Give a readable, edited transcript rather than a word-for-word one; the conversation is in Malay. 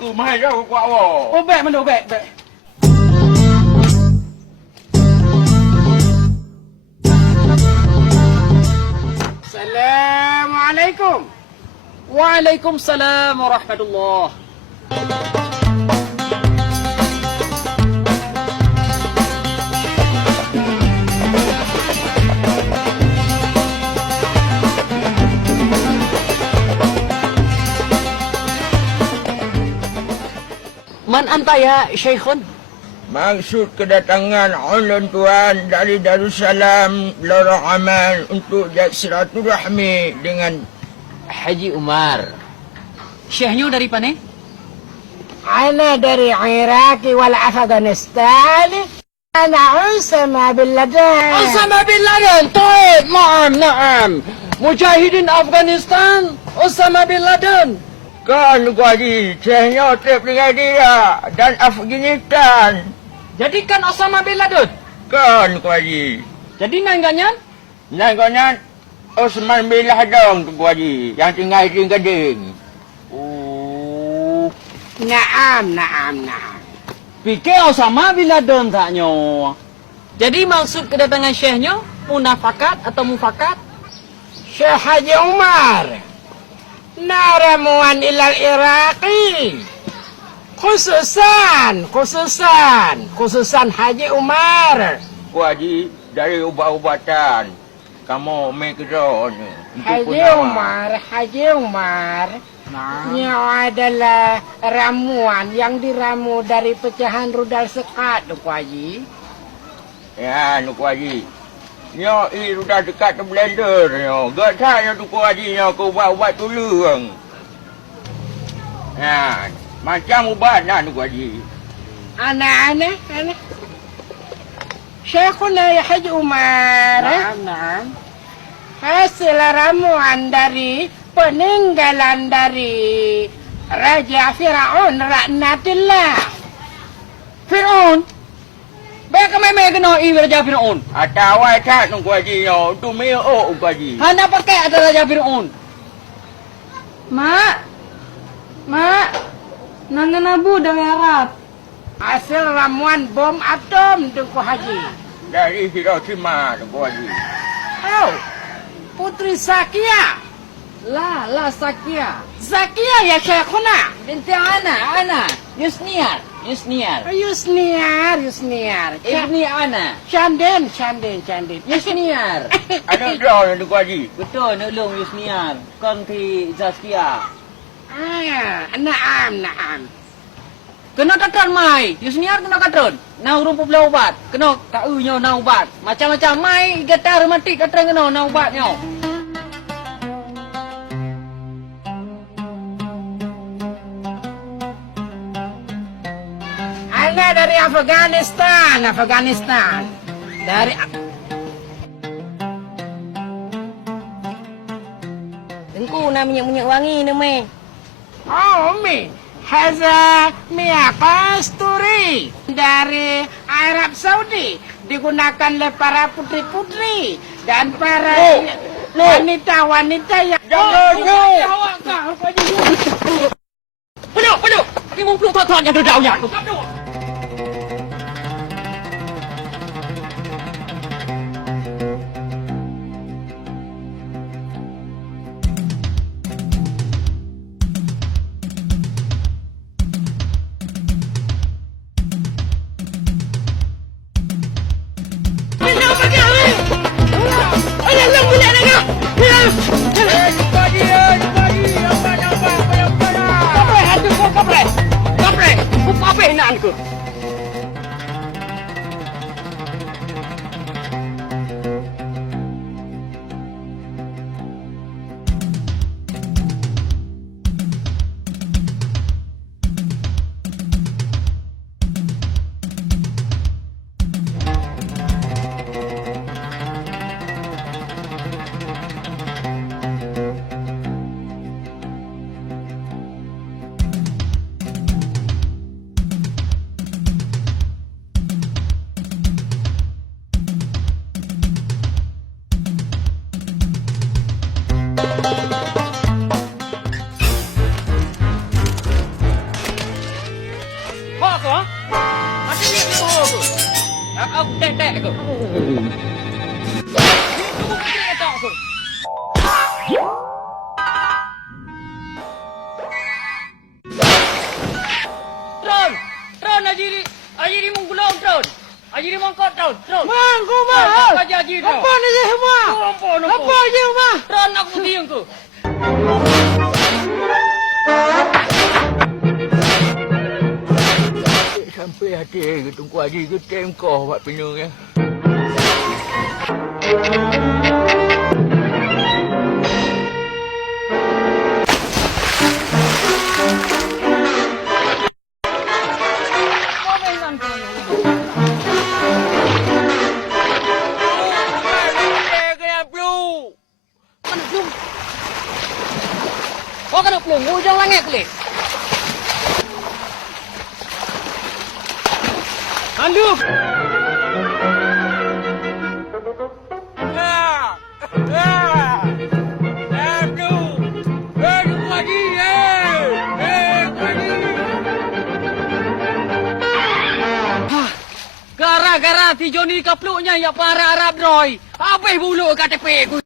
กูไม่ให้เรากว่าวะ โอ้แบะมันดูแบะแบะ Assalamualaikum. Waalaikumsalam warahmatullah. Man anta ya Syekhun? Maksud kedatangan ulun tuan dari Darussalam Lorong Aman untuk silaturahmi dengan Haji Umar. Syekhnya dari mana? Ana dari Iraq wal Afghanistan. Ana Usama bin Laden. Osama bin Laden. Taib, na'am. Mujahidin Afghanistan. Osama bin Laden. kan Tuku Haji. Syekhnya trip dengan dia dan Afghanistan. Jadikan Osama bin Laden. Kan Tuku Haji. Jadi nangganya? Nangganya Osman bin Laden Tuku Haji yang tinggal di Gading. Oh. Naam. Fikir Osama bin Laden taknya. Jadi maksud kedatangan Syekhnya munafakat atau mufakat? Syekh Haji Umar. Naramuan ilal Iraqi. Khususan Haji Umar. Tuku Haji dari ubat-ubatan. Kamu mikron. Haji Umar. Nya adalah ramuan yang diramu dari pecahan rudal sekat, Tuku Haji. Ya, Tuku Haji. Nyo sudah dekat ke blender nyo. Gak saya Tuku Haji nyo ke ubat-ubat tulung. Ya, macam ubat lah Tuku Haji. Anak. Syekhuna ya Haji Umar. Naam. Hasil ramuan dari peninggalan dari Raja Fir'aun Laknatillah. Fir'aun? Baik kami kena Raja Fir'aun. Atau awak tak Tuku Haji nyo. Tu Tuku Haji. Hana pakai ada Raja Fir'aun. Mak, nangan abu dari Arab. Hasil ramuan bom atom, Tuku Haji. Dari Hiroshima Tuku Haji. Oh, Putri Zakia. La Sakia. Zakia ya Syekhuna. Binti Ana. Yusniar. Yusniar. Ibni Ana. Candin. Yusniar. Anak dia Tuku Haji. Betul, nolong Yusniar. Konti Zaskia. Naam. Kena katron mai. Yusniar kena katron. Nau rumput belah ubat. Kena kaunya nau ubat. Macam-macam mai getar mati katron kena nau ubatnya. Ana dari Afghanistan. Dari Tengku nak minyak wangi ni, Mek. Oh, Mi. Haza Mia Kasturi dari Arab Saudi digunakan oleh para putri-putri dan para wanita-wanita yang Penuh. Ini mumpung tuan-tuan yang dudaunya. Apa yang nak? Aku tek aku. Tunggu kita tak aku. Tron Ajiri menggulung Tron. Ajiri mangkot Tron. Mang, kau mah. Apa Ajiri Tron? Apa ni semua? Apa je mah? Tron aku diam tu. Sampai hati ke Tungku Haji ke tem kau buat penuh ya. Kau kena pelung, ujung langit kulit. Handuk. Gara-gara ti Johnny kapluknya ya para Arab Roy. Habis bulu KTP ku.